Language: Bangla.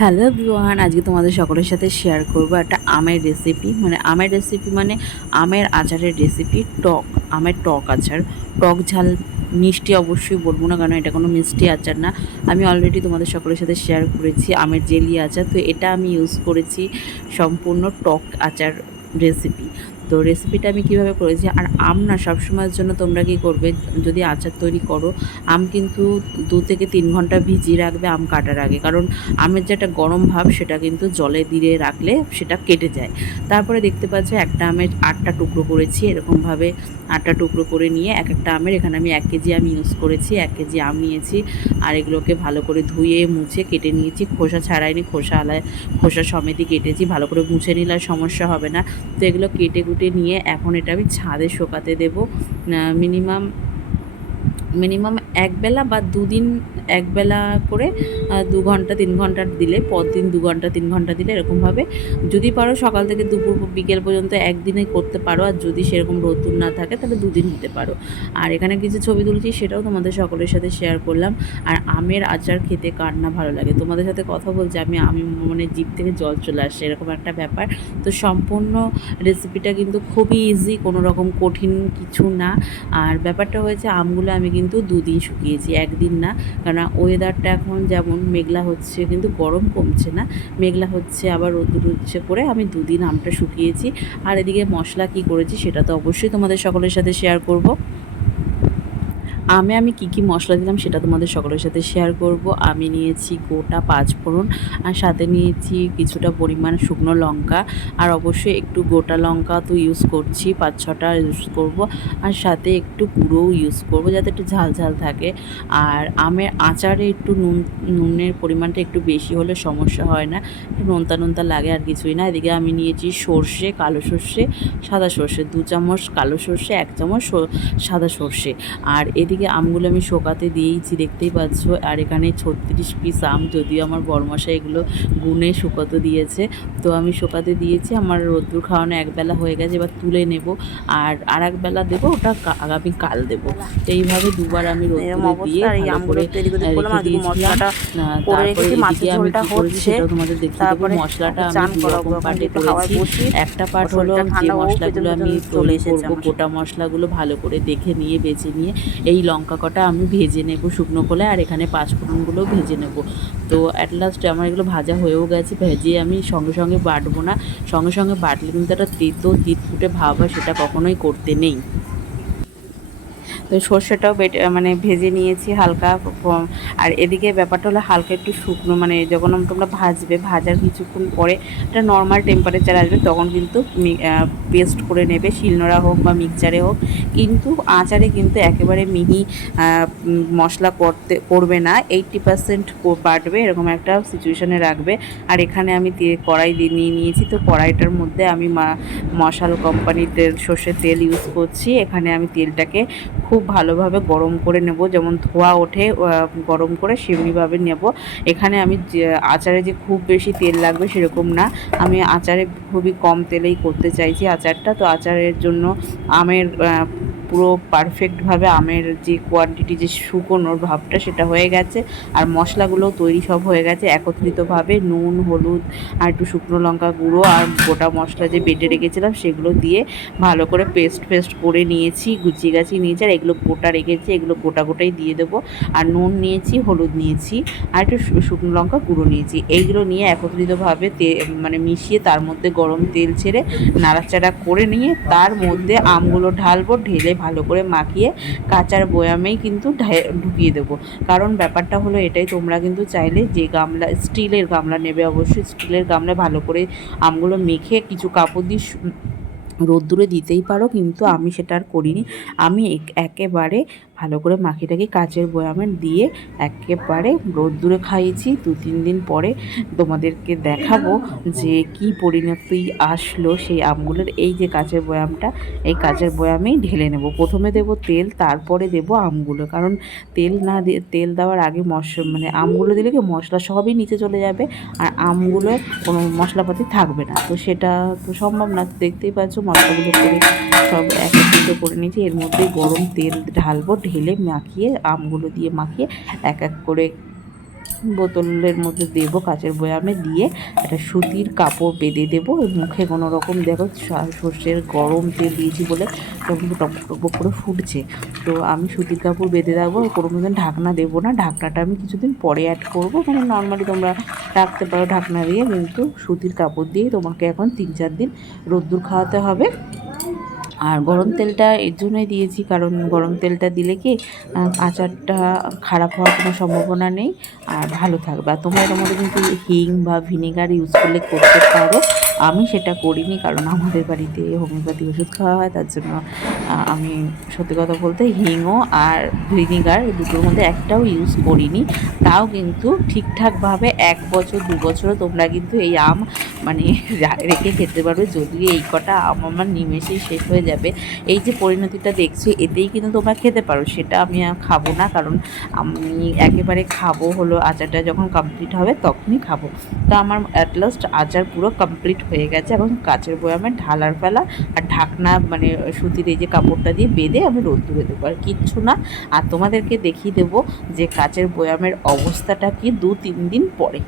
হ্যালো এভরিওয়ান, আজকে তোমাদের সকলের সাথে শেয়ার করব একটা আমের রেসিপি মানে আমের রেসিপি মানে আমের আচারের রেসিপি টক, আমের টক আচার। টক ঝাল মিষ্টি অবশ্যই বলব না, কারণ এটা কোনো মিষ্টি আচার না। আমি অলরেডি তোমাদের সকলের সাথে শেয়ার করেছি আমের জেলি আচার। তো এটা আমি ইউজ করেছি সম্পূর্ণ টক আচার রেসিপি তো রেসিপিটা আমি কীভাবে করেছি? আর আম না সবসময়ের জন্য তোমরা কি করবে? যদি আচার তৈরি করো, আম কিন্তু দু থেকে তিন ঘণ্টা ভিজিয়ে রাখবে আম কাটার আগে। কারণ আমের যে একটা গরম ভাব, সেটা কিন্তু জলে দিয়ে রাখলে সেটা কেটে যায়। তারপরে দেখতে পাচ্ছ, একটা আমের আটটা টুকরো করেছি। এরকমভাবে আটটা টুকরো করে নিয়ে এক একটা আমের, এখানে আমি এক কেজি আম ইউজ করেছি, এক কেজি আম নিয়েছি। আর এগুলোকে ভালো করে ধুয়ে, মুছে, কেটে নিয়েছি। খোসা ছাড়াইনি, খোসা আলায়, খোসা সমেতই কেটেছি। ভালো করে মুছে নিলে সমস্যা হবে না। তো এগুলো কুটে নিয়ে এখন এটা আমি ছাদে শোকাতে দেবো। মিনিমাম মিনিমাম একবেলা বা দুদিন একবেলা করে দু ঘণ্টা তিন ঘণ্টা দিলে, পরদিন দু ঘণ্টা তিন ঘণ্টা দিলে এরকমভাবে যদি পারো সকাল থেকে দুপুর বিকেল পর্যন্ত একদিনে করতে পারো, আর যদি সেরকম রোদ্দুর না থাকে তাহলে দুদিন দিতে পারো। আর এখানে কিছু ছবি তুলছি, সেটাও তোমাদের সকলের সাথে শেয়ার করলাম। আর আমের আচার খেতে কার না ভালো লাগে? তোমাদের সাথে কথা বলছি, আমি আমি মানে জিভ থেকে জল চলে আসছে এরকম একটা ব্যাপার। তো সম্পূর্ণ রেসিপিটা কিন্তু খুবই ইজি কোনো রকম কঠিন কিছু না। আর ব্যাপারটা হয়েছে, আমগুলো আমি কিন্তু দুদিন শুকিয়েছি, একদিন না। কারণ ওয়েদারটা এখন যেমন মেঘলা হচ্ছে, কিন্তু গরম কমছে না। মেঘলা হচ্ছে, আবার রোদ্দুর হচ্ছে করে আমি দুদিন আমটা শুকিয়েছি। আর এদিকে মশলা কি করেছি সেটা তো অবশ্যই তোমাদের সকলের সাথে শেয়ার করব। আমে আমি কি কি মশলা দিলাম সেটা তোমাদের সকলের সাথে শেয়ার করব। আমি নিয়েছি গোটা পাঁচ ফোড়ন আর সাথে নিয়েছি কিছুটা পরিমাণ শুকনো লঙ্কা আর অবশ্যই একটু গোটা লঙ্কা তো ইউজ করছি, পাঁচ ছটা ইউজ করব আর সাথে একটু গুঁড়োও ইউজ করব যাতে একটু ঝাল ঝাল থাকে। আর আমের আচারে একটু নুন, নুনের পরিমাণটা একটু বেশি হলে সমস্যা হয় না নোনতা নোনতা লাগে আর কিছুই না। এদিকে আমি নিয়েছি সর্ষে, কালো সর্ষে, সাদা সর্ষে, দু চামচ কালো সর্ষে, এক চামচ সাদা সর্ষে। আর এদিকে আমগুলো আমি শোকাতে দিয়েইছি দেখতেই পাচ্ছ। আর এখানে ছত্রিশ পিস আম যদিও আমার বরমশা এগুলো গুনে শুকাতে দিয়েছে। তো আমি শোকাতে দিয়েছি আমার রোদ্দুর খাওয়ানো একবেলা হয়ে গেছে এবার তুলে নেব। আর আর একবেলা দেবো ওটা আগামী কাল দেবো। তো এইভাবে দুবার আমি রোদ্দুরে দিয়ে করে এদিক রেখে দিয়েছিলাম। মশলাটা আহ, করে তারপরে এদিকে আমি ঝোলটা করেছি হচ্ছে। তোমাদের দেখিয়ে দেবো। মশলাটা আমি দু রকম এখন পার্টে একটু হাওয়ায় করেছি। একটা পার্ট হলো যে মশলাগুলো আমি তৈরি করব গোটা মশলাগুলো ভালো করে দেখে নিয়ে বেছে নিয়ে এই লঙ্কা কটা আমি ভেজে নেব শুকনো কলে, আর এখানে পাঁচফোড়নগুলো ভেজে নেব। তো অ্যাট লাস্ট আমার এগুলো ভাজা হয়েও গেছে, ভেজে আমি সঙ্গে সঙ্গে বাটবো না। সঙ্গে সঙ্গে বাটলে কিন্তু একটা তেতো তিত ফুটে ভাব হয়, সেটা কখনোই করতে নেই। তো সর্ষেটাও মানে ভেজে নিয়েছি হালকা আর এদিকে ব্যাপারটা হলো হালকা একটু শুকনো মানে যখন তোমরা ভাজবে, ভাজার কিছুক্ষণ পরে একটা নর্মাল টেম্পারেচার আসবে, তখন কিন্তু পেস্ট করে নেবে, শিলনোড়া হোক বা মিক্সচারে হোক। কিন্তু আচারে কিন্তু একেবারে মিহি মশলা করতে করবে না এইটটি পার্সেন্ট বাটবে এরকম একটা সিচুয়েশানে রাখবে। আর এখানে আমি কড়াই নিয়ে নিয়েছি, তো কড়াইটার মধ্যে আমি মশাল কোম্পানির তেল সর্ষের তেল ইউজ করছি, এখানে আমি তেলটাকে খুব ভালোভাবে গরম করে নেব। যেমন ধোয়া ওঠে গরম করে সেমনিভাবে নেব। এখানে আমি আচারে যে খুব বেশি তেল লাগবে সেরকম না। আমি আচারে খুবই কম তেলেই করতে চাইছি আচারটা। তো আচারের জন্য আমের পুরো পারফেক্টভাবে আমের যে কোয়ান্টিটি যে শুকোনোর ভাবটা সেটা হয়ে গেছে। আর মশলাগুলোও তৈরি সব হয়ে গেছে। একত্রিতভাবে নুন, হলুদ আর একটু শুকনো লঙ্কা গুঁড়ো আর গোটা মশলা যে বেটে রেখেছিলাম সেগুলো দিয়ে ভালো করে পেস্ট ফেস্ট করে নিয়েছি, গুছিয়ে গাছিয়ে নিয়েছি। আর এগুলো গোটা রেখেছি, এগুলো গোটা গোটাই দিয়ে দেবো। আর নুন নিয়েছি, হলুদ নিয়েছি আর একটু শুকনো লঙ্কা গুঁড়ো নিয়েছি। এইগুলো নিয়ে একত্রিতভাবে তে মানে মিশিয়ে তার মধ্যে গরম তেল ছেড়ে নাড়াচাড়া করে নিয়ে তার মধ্যে আমগুলো ঢালবো, ঢেলে ভালো করে মাখিয়ে কাঁচার বয়ামেই কিন্তু ঢুকিয়ে দেবো। কারণ ব্যাপারটা হলো এটাই, তোমরা কিন্তু চাইলে যে গামলা, স্টিলের গামলা নেবে অবশ্যই, স্টিলের গামলা ভালো করে আমগুলো মেখে কিছু কাপড় দিয়ে রোদ্দুরে দিতেই পারো, কিন্তু আমি সেটা আর করিনি। আমি এক- একেবারে ভালো করে মাখিটাকে কাচের বয়ামে দিয়ে একেবারে রোদ্দুরে খাইয়েছি। দু, তিন দিন পরে তোমাদেরকে দেখাবো যে কি পরিণতি আসলো সেই আমগুলোর। এই যে কাচের বয়ামটা, এই কাচের বয়ামেই ঢেলে নেব। প্রথমে দেব তেল, তারপরে দেব আমগুলো। কারণ তেল না দিয়ে তেল দেওয়ার আগে মশ মানে আমগুলো দিলে কি মশলা সবই নিচে চলে যাবে আর আমগুলো কোনো মশলাপাতি থাকবে না। তো সেটা তো সম্ভব না। দেখতেই পাচ্ছ মশলাগুলো করে সব একত্রিত করে নিয়েছি। এর মধ্যে গরম তেল ঢালবো ঢেলে মাখিয়ে, আমগুলো দিয়ে মাখিয়ে এক এক করে বোতলের মধ্যে দেবো, কাচের বয়ামে দিয়ে একটা সুতির কাপড় বেঁধে দেবো। মুখে কোনো রকম দেখো সর্ষের গরম তেল দিয়েছি বলে টপ টপ টপ করে ফুটছে। তো আমি সুতির কাপড় বেঁধে আর কোনো মতন ঢাকনা দেবো না। ঢাকনাটা আমি কিছুদিন পরে অ্যাড করব। মানে নর্মালি তোমরা রাখতে পারো ঢাকনা দিয়ে, কিন্তু সুতির কাপড় দিয়ে তোমাকে এখন তিন চার দিন রোদ্দুর খাওয়াতে হবে। আর গরম তেলটা এর জন্যই দিয়েছি, কারণ গরম তেলটা দিলে কি আচারটা খারাপ হওয়ার কোনো সম্ভাবনা নেই, আর ভালো থাকবে। আর তোমরা এর মধ্যে কিন্তু হিং বা ভিনেগার ইউজ করলে করতে পারো। আমি সেটা করিনি কারণ আমাদের বাড়িতে হোমিওপ্যাথি ওষুধ খাওয়া হয়, তার জন্য আমি সত্যি কথা বলতে হিংও আর ভিনিগার এই দুটোর মধ্যে একটাও ইউজ করিনি। তাও কিন্তু ঠিকঠাকভাবে এক বছর, দু বছরও তোমরা কিন্তু এই আম মানে রেখে খেতে পারবে যদিও এই কটা আম আমার নিমেষেই শেষ হয়ে যাবে। এই যে পরিণতিটা দেখছি, এতেই কিন্তু তোমরা খেতে পারো, সেটা আমি খাব না কারণ আমি একেবারে খাব হলো আচারটা যখন কমপ্লিট হবে তখনই খাব। তো আমার অ্যাট লাস্ট আচার পুরো কমপ্লিট হয়ে গেছে এবং কাচের বয়ামে ঢালার ফেলা আর ঢাকনা মানে সুতির এই যে কাপড়টা দিয়ে বেঁধে আমি রোদ্দুরে দেবো। আর কিচ্ছু না, আর তোমাদেরকে দেখিয়ে দেবো যে কাচের বয়ামের অবস্থাটা কি দু তিন দিন পরে।